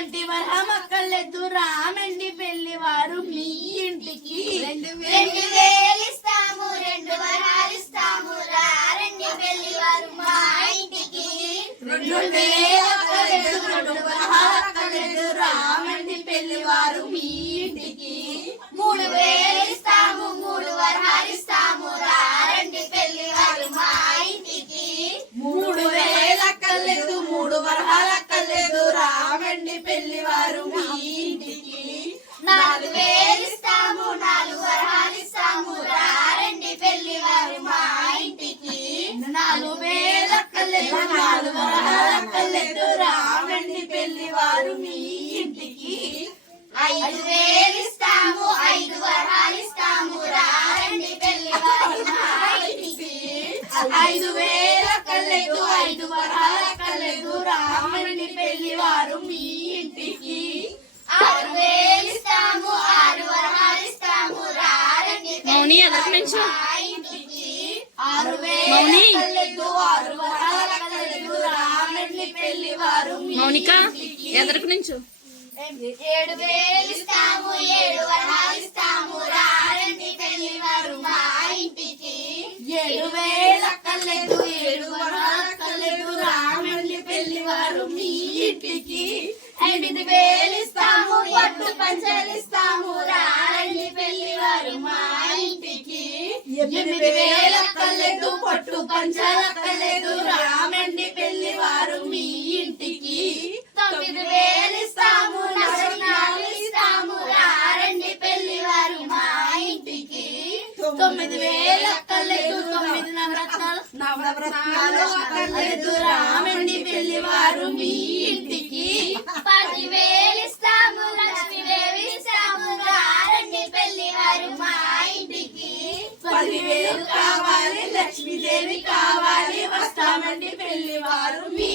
ఒంటి వరహం అక్కర్లేదు రామండి పెళ్లి వారు మీ ఇంటికి 2000 ఇస్తాము 2 వరహాలు ఇస్తాము రండి పెళ్లి వారు మా ఇంటికి 2000 అక్కర్లేదు 2 వరహాలు అక్కర్లేదు రామండి పెళ్లి వారు మీ ఇంటికి 3000 ఇస్తాము 3 వరహాలు ఇస్తాము రండి పెళ్లి వారు మా ఇంటికి 3000 అక్కర్లేదు 3 వరహాలు అక్కర్లేదు రామండి పెళ్లి వారు మీ ఇంటికి 4000 ఇస్తాము 4 వరహాలు ఇస్తాము రండి పెళ్లి వారు మా ఇంటికి 4000 అక్కర్లేదు 4 వరహాలు అక్కర్లేదు రామండి పెళ్లి వారు మీ ఇంటికి 5000 ఇస్తాము 5 వరహాలు ఇస్తాము రండి పెళ్లి వారు మా ఇంటికి 5000 అక్కర్లేదు 5 వరహాలు అక్కర్లేదు రామండి పెళ్లి వారు మీ ఇంటికి 6000 ఇస్తాము 6 వరహాలు ఇస్తాము రండి మౌని ఎదరికి నుంచో. మా ఇంటికి 6000 మౌని. అక్కర్లేదు 6 వరహాలు అక్కర్లేదు రామండి పెళ్లి వారు మీ మౌనిక ఇంటికి ఎదరికి నుంచు. 7000 ఇస్తాము 7 వరహాలు ఇస్తాము రండి పెళ్లి వారు మా ఇంటికి 7000 అక్కర్లేదు 7 వరహాలు అక్కర్లేదు రామండి పెళ్లి వారు మీ ఇంటికి 8000 ఇస్తాము పట్టు పంచలు ఇస్తాము రండి పెళ్లి వారు మా ఇంటికి 8000 అక్కర్లేదు పట్టు పంచాలు అక్కర్లేదు రామండి పెళ్లి వారు మీ ఇంటికి 9000 ఇస్తాము నవరత్నాలు ఇస్తాము రండి పెళ్లి వారు మా ఇంటికి 9000 అక్కర్లేదు 9 నవరత్నాలు అక్కర్లేదు రామండి పెళ్లి వారు మీ ఇంటికి 10,000 ఇస్తాము లక్ష్మీదేవి ఇస్తాము రండి పెళ్లి వారు మా ఇంటికి 10,000 కావాలి లక్ష్మీదేవి కావాలి వస్తామండి పెళ్లి వారు మీ